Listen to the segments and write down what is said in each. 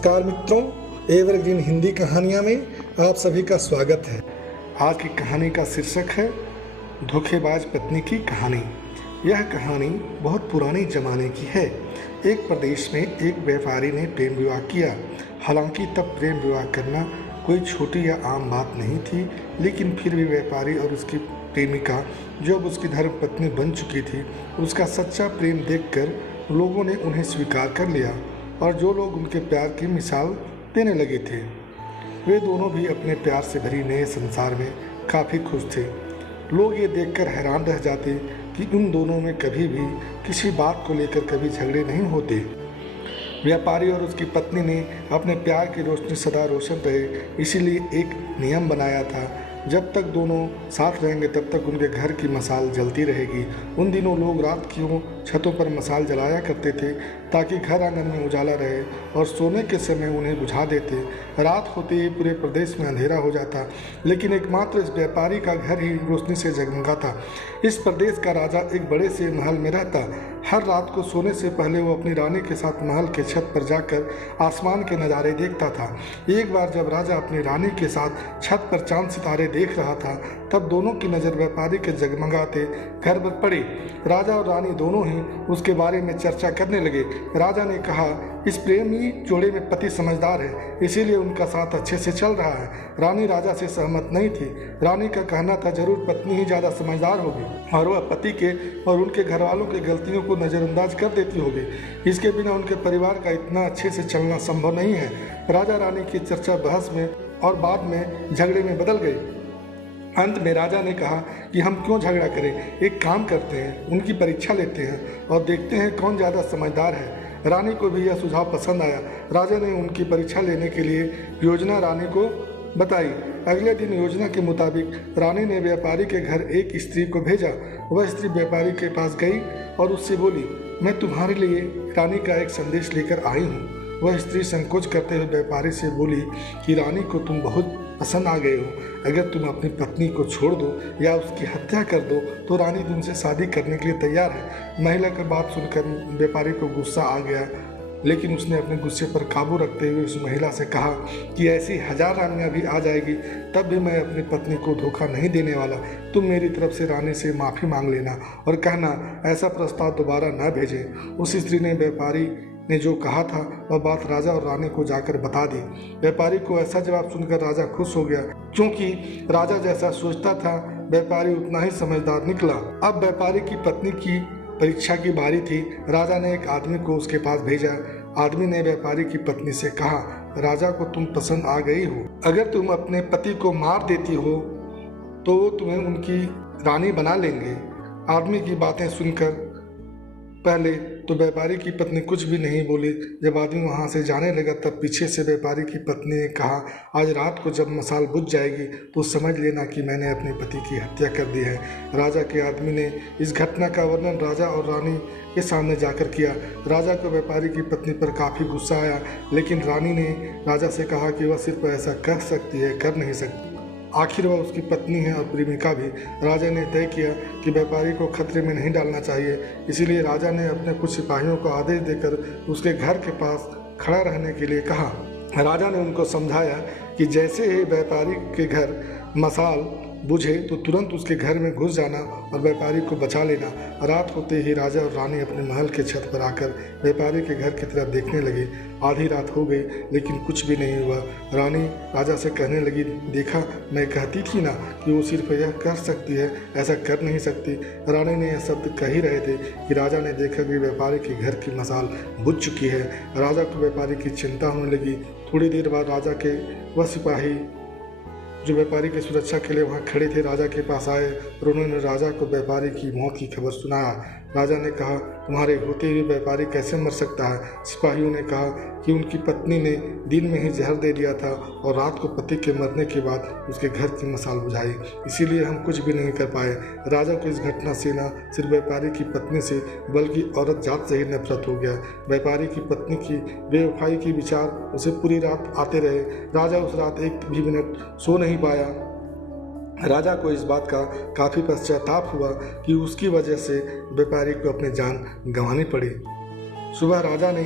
नमस्कार मित्रों, एवरग्रीन हिंदी कहानियाँ में आप सभी का स्वागत है। आज की कहानी का शीर्षक है धोखेबाज पत्नी की कहानी। यह कहानी बहुत पुराने ज़माने की है। एक प्रदेश में एक व्यापारी ने प्रेम विवाह किया। हालांकि तब प्रेम विवाह करना कोई छोटी या आम बात नहीं थी, लेकिन फिर भी व्यापारी और उसकी प्रेमिका, जो अब उसकी धर्मपत्नी बन चुकी थी, उसका सच्चा प्रेम देखकर लोगों ने उन्हें स्वीकार कर लिया और जो लोग उनके प्यार की मिसाल देने लगे थे, वे दोनों भी अपने प्यार से भरी नए संसार में काफ़ी खुश थे। लोग ये देखकर हैरान रह जाते कि उन दोनों में कभी भी किसी बात को लेकर कभी झगड़े नहीं होते। व्यापारी और उसकी पत्नी ने अपने प्यार की रोशनी सदा रोशन रहे, इसीलिए एक नियम बनाया था, जब तक दोनों साथ रहेंगे तब तक उनके घर की मशाल जलती रहेगी। उन दिनों लोग रात की छतों पर मशाल जलाया करते थे ताकि घर आंगन में उजाला रहे और सोने के समय उन्हें बुझा देते। रात होते ही पूरे प्रदेश में अंधेरा हो जाता, लेकिन एकमात्र इस व्यापारी का घर ही रोशनी से जगमगाता। इस प्रदेश का राजा एक बड़े से महल में रहता। हर रात को सोने से पहले वो अपनी रानी के साथ महल के छत पर जाकर आसमान के नज़ारे देखता था। एक बार जब राजा अपनी रानी के साथ छत पर चांद सितारे देख रहा था, तब दोनों की नज़र व्यापारी के जगमगाते घर पर पड़ी। राजा और रानी दोनों ही उसके बारे में चर्चा करने लगे। राजा ने कहा, इस प्रेमी जोड़े में पति समझदार है, इसीलिए उनका साथ अच्छे से चल रहा है। रानी राजा से सहमत नहीं थी। रानी का कहना था, जरूर पत्नी ही ज़्यादा समझदार होगी और वह पति के और उनके घर वालों की गलतियों को नज़रअंदाज कर देती होगी। इसके बिना उनके परिवार का इतना अच्छे से चलना संभव नहीं है। राजा रानी की चर्चा बहस में और बाद में झगड़े में बदल गई। अंत में राजा ने कहा कि हम क्यों झगड़ा करें, एक काम करते हैं, उनकी परीक्षा लेते हैं और देखते हैं कौन ज़्यादा समझदार है। रानी को भी यह सुझाव पसंद आया। राजा ने उनकी परीक्षा लेने के लिए योजना रानी को बताई। अगले दिन योजना के मुताबिक रानी ने व्यापारी के घर एक स्त्री को भेजा। वह स्त्री व्यापारी के पास गई और उससे बोली, मैं तुम्हारे लिए रानी का एक संदेश लेकर आई हूँ। वह स्त्री संकोच करते हुए व्यापारी से बोली कि रानी को तुम बहुत पसंद आ गए हो। अगर तुम अपनी पत्नी को छोड़ दो या उसकी हत्या कर दो तो रानी तुमसे शादी करने के लिए तैयार है। महिला की बात सुनकर व्यापारी को गुस्सा आ गया, लेकिन उसने अपने गुस्से पर काबू रखते हुए उस महिला से कहा कि ऐसी 1000 रानियां भी आ जाएगी तब भी मैं अपनी पत्नी को धोखा नहीं देने वाला। तुम मेरी तरफ से रानी से माफ़ी मांग लेना और कहना ऐसा प्रस्ताव दोबारा न भेजें। उस स्त्री ने व्यापारी ने जो कहा था वह बात राजा और रानी को जाकर बता दी। व्यापारी को ऐसा जवाब सुनकर राजा खुश हो गया, क्योंकि राजा जैसा सोचता था व्यापारी उतना ही समझदार निकला। अब व्यापारी की पत्नी की परीक्षा की बारी थी। राजा ने एक आदमी को उसके पास भेजा। आदमी ने व्यापारी की पत्नी से कहा, राजा को तुम पसंद आ गई हो। अगर तुम अपने पति को मार देती हो तो वो तुम्हें उनकी रानी बना लेंगे। आदमी की बातें सुनकर पहले तो व्यापारी की पत्नी कुछ भी नहीं बोली। जब आदमी वहां से जाने लगा तब पीछे से व्यापारी की पत्नी ने कहा, आज रात को जब मशाल बुझ जाएगी तो समझ लेना कि मैंने अपने पति की हत्या कर दी है। राजा के आदमी ने इस घटना का वर्णन राजा और रानी के सामने जाकर किया। राजा को व्यापारी की पत्नी पर काफ़ी गुस्सा आया, लेकिन रानी ने राजा से कहा कि वह सिर्फ ऐसा कर सकती है, कर नहीं सकती। आखिर वह उसकी पत्नी है और प्रेमिका भी। राजा ने तय किया कि व्यापारी को खतरे में नहीं डालना चाहिए, इसीलिए राजा ने अपने कुछ सिपाहियों को आदेश देकर उसके घर के पास खड़ा रहने के लिए कहा। राजा ने उनको समझाया कि जैसे ही व्यापारी के घर मशाल बुझे तो तुरंत उसके घर में घुस जाना और व्यापारी को बचा लेना। रात होते ही राजा और रानी अपने महल के छत पर आकर व्यापारी के घर की तरफ देखने लगे। आधी रात हो गई लेकिन कुछ भी नहीं हुआ। रानी राजा से कहने लगी, देखा, मैं कहती थी ना कि वो सिर्फ यह कर सकती है, ऐसा कर नहीं सकती। रानी ने यह शब्द कह ही रहे थे कि राजा ने देखा कि व्यापारी के घर की मशाल बुझ चुकी है। राजा को व्यापारी की चिंता होने लगी। थोड़ी देर बाद राजा के वह सिपाही जो व्यापारी की सुरक्षा के लिए वहां खड़े थे राजा के पास आए और उन्होंने राजा को व्यापारी की मौत की खबर सुनाया। राजा ने कहा, तुम्हारे होते हुए व्यापारी कैसे मर सकता है। सिपाहियों ने कहा कि उनकी पत्नी ने दिन में ही जहर दे दिया था और रात को पति के मरने के बाद उसके घर की मशाल बुझाई, इसीलिए हम कुछ भी नहीं कर पाए। राजा को इस घटना से न सिर्फ व्यापारी की पत्नी से बल्कि औरत जात से ही नफरत हो गया। व्यापारी की पत्नी की बेवफाई के विचार उसे पूरी रात आते रहे। राजा उस रात एक भी मिनट सो नहीं पाया। राजा को इस बात का काफ़ी पश्चाताप हुआ कि उसकी वजह से व्यापारी को अपनी जान गंवानी पड़ी। सुबह राजा ने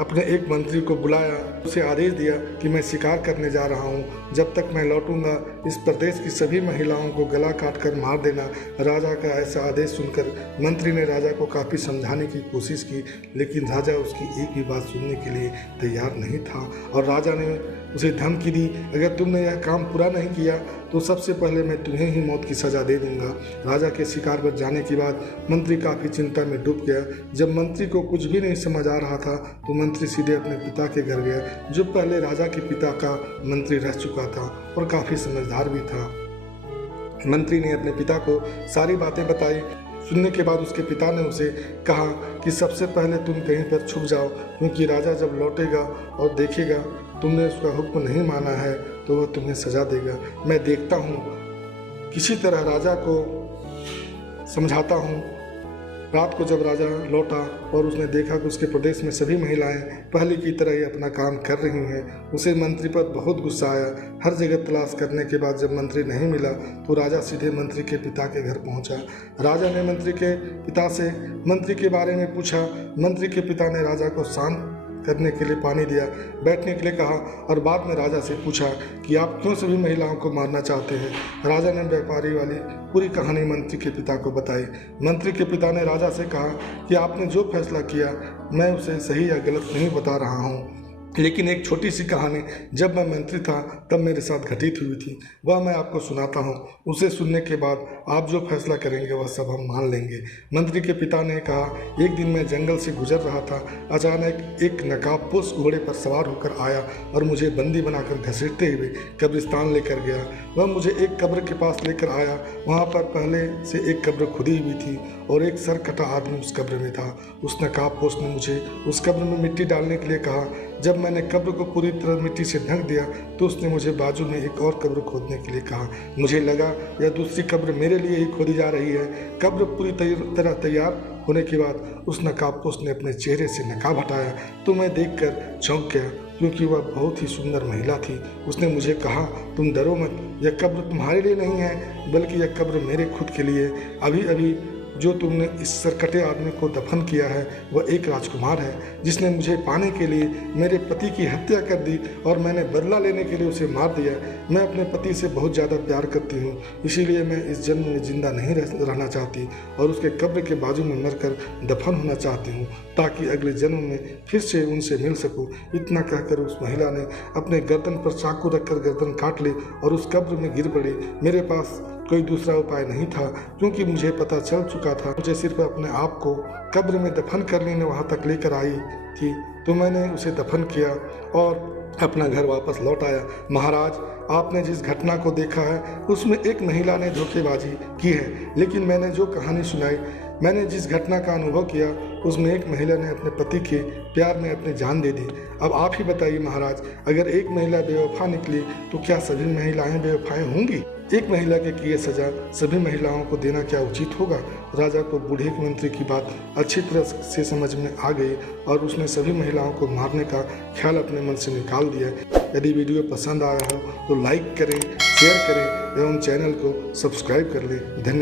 अपने एक मंत्री को बुलाया, उसे आदेश दिया कि मैं शिकार करने जा रहा हूँ, जब तक मैं लौटूंगा इस प्रदेश की सभी महिलाओं को गला काटकर मार देना। राजा का ऐसा आदेश सुनकर मंत्री ने राजा को काफ़ी समझाने की कोशिश की, लेकिन राजा उसकी एक भी बात सुनने के लिए तैयार नहीं था और राजा ने उसे धमकी दी, अगर तुमने यह काम पूरा नहीं किया तो सबसे पहले मैं तुम्हें ही मौत की सज़ा दे दूंगा। राजा के शिकार पर जाने के बाद मंत्री काफ़ी चिंता में डूब गया। जब मंत्री को कुछ भी नहीं समझ आ रहा था तो मंत्री सीधे अपने पिता के घर गया, जो पहले राजा के पिता का मंत्री रह चुका था और काफ़ी समझदार भी था। मंत्री ने अपने पिता को सारी बातें बताई। सुनने के बाद उसके पिता ने उसे कहा कि सबसे पहले तुम कहीं पर छुप जाओ, क्योंकि राजा जब लौटेगा और देखेगा तुमने उसका हुक्म नहीं माना है तो वह तुम्हें सजा देगा। मैं देखता हूँ, किसी तरह राजा को समझाता हूँ। रात को जब राजा लौटा और उसने देखा कि उसके प्रदेश में सभी महिलाएं पहले की तरह ही अपना काम कर रही हैं, उसे मंत्री पर बहुत गुस्सा आया। हर जगह तलाश करने के बाद जब मंत्री नहीं मिला तो राजा सीधे मंत्री के पिता के घर पहुंचा। राजा ने मंत्री के पिता से मंत्री के बारे में पूछा। मंत्री के पिता ने राजा को शांत करने के लिए पानी दिया, बैठने के लिए कहा और बाद में राजा से पूछा कि आप क्यों सभी महिलाओं को मारना चाहते हैं। राजा ने व्यापारी वाली पूरी कहानी मंत्री के पिता को बताई। मंत्री के पिता ने राजा से कहा कि आपने जो फैसला किया मैं उसे सही या गलत नहीं बता रहा हूँ, लेकिन एक छोटी सी कहानी जब मैं मंत्री था तब मेरे साथ घटित हुई थी, वह मैं आपको सुनाता हूँ। उसे सुनने के बाद आप जो फैसला करेंगे वह सब हम मान लेंगे। मंत्री के पिता ने कहा, एक दिन मैं जंगल से गुजर रहा था, अचानक एक नकाबपोश घोड़े पर सवार होकर आया और मुझे बंदी बनाकर घसीटते हुए कब्रिस्तान लेकर गया। वह मुझे एक कब्र के पास लेकर आया। वहाँ पर पहले से एक कब्र खुदी हुई थी और एक सर कटा आदमी उस कब्र में था। उस नकाबपोश ने मुझे उस कब्र में मिट्टी डालने के लिए कहा। जब मैंने कब्र को पूरी तरह मिट्टी से ढक दिया तो उसने मुझे बाजू में एक और कब्र खोदने के लिए कहा। मुझे लगा यह दूसरी कब्र मेरे लिए ही खोदी जा रही है। कब्र पूरी तरह तैयार होने के बाद उस नकाबपोश ने अपने चेहरे से नकाब हटाया तो मैं देखकर चौंक गया, क्योंकि वह बहुत ही सुंदर महिला थी। उसने मुझे कहा, तुम डरो मत, यह कब्र तुम्हारे लिए नहीं है बल्कि यह कब्र मेरे खुद के लिए। अभी अभी जो तुमने इस सरकटे आदमी को दफन किया है वह एक राजकुमार है, जिसने मुझे पाने के लिए मेरे पति की हत्या कर दी और मैंने बदला लेने के लिए उसे मार दिया। मैं अपने पति से बहुत ज़्यादा प्यार करती हूँ, इसीलिए मैं इस जन्म में जिंदा नहीं रहना चाहती और उसके कब्र के बाजू में मरकर दफन होना चाहती हूँ, ताकि अगले जन्म में फिर से उनसे मिल सकूँ। इतना कहकर उस महिला ने अपने गर्दन पर चाकू रखकर गर्दन काट ली और उस कब्र में गिर पड़ी। मेरे पास कोई दूसरा उपाय नहीं था, क्योंकि मुझे पता चल चुका था मुझे सिर्फ अपने आप को कब्र में दफन करने ने वहाँ तक लेकर आई थी, तो मैंने उसे दफन किया और अपना घर वापस लौट आया। महाराज, आपने जिस घटना को देखा है उसमें एक महिला ने धोखेबाजी की है, लेकिन मैंने जो कहानी सुनाई, मैंने जिस घटना का अनुभव किया उसमें एक महिला ने अपने पति के प्यार में अपनी जान दे दी। अब आप ही बताइए महाराज, अगर एक महिला बेवफा निकली तो क्या सभी महिलाएं बेवफाएं होंगी? एक महिला के किए सजा सभी महिलाओं को देना क्या उचित होगा? राजा को बूढ़े मंत्री की बात अच्छी तरह से समझ में आ गई और उसने सभी महिलाओं को मारने का ख्याल अपने मन से निकाल दिया। यदि वीडियो पसंद आया हो तो लाइक करें, शेयर करें एवं चैनल को सब्सक्राइब कर लें। धन्यवाद।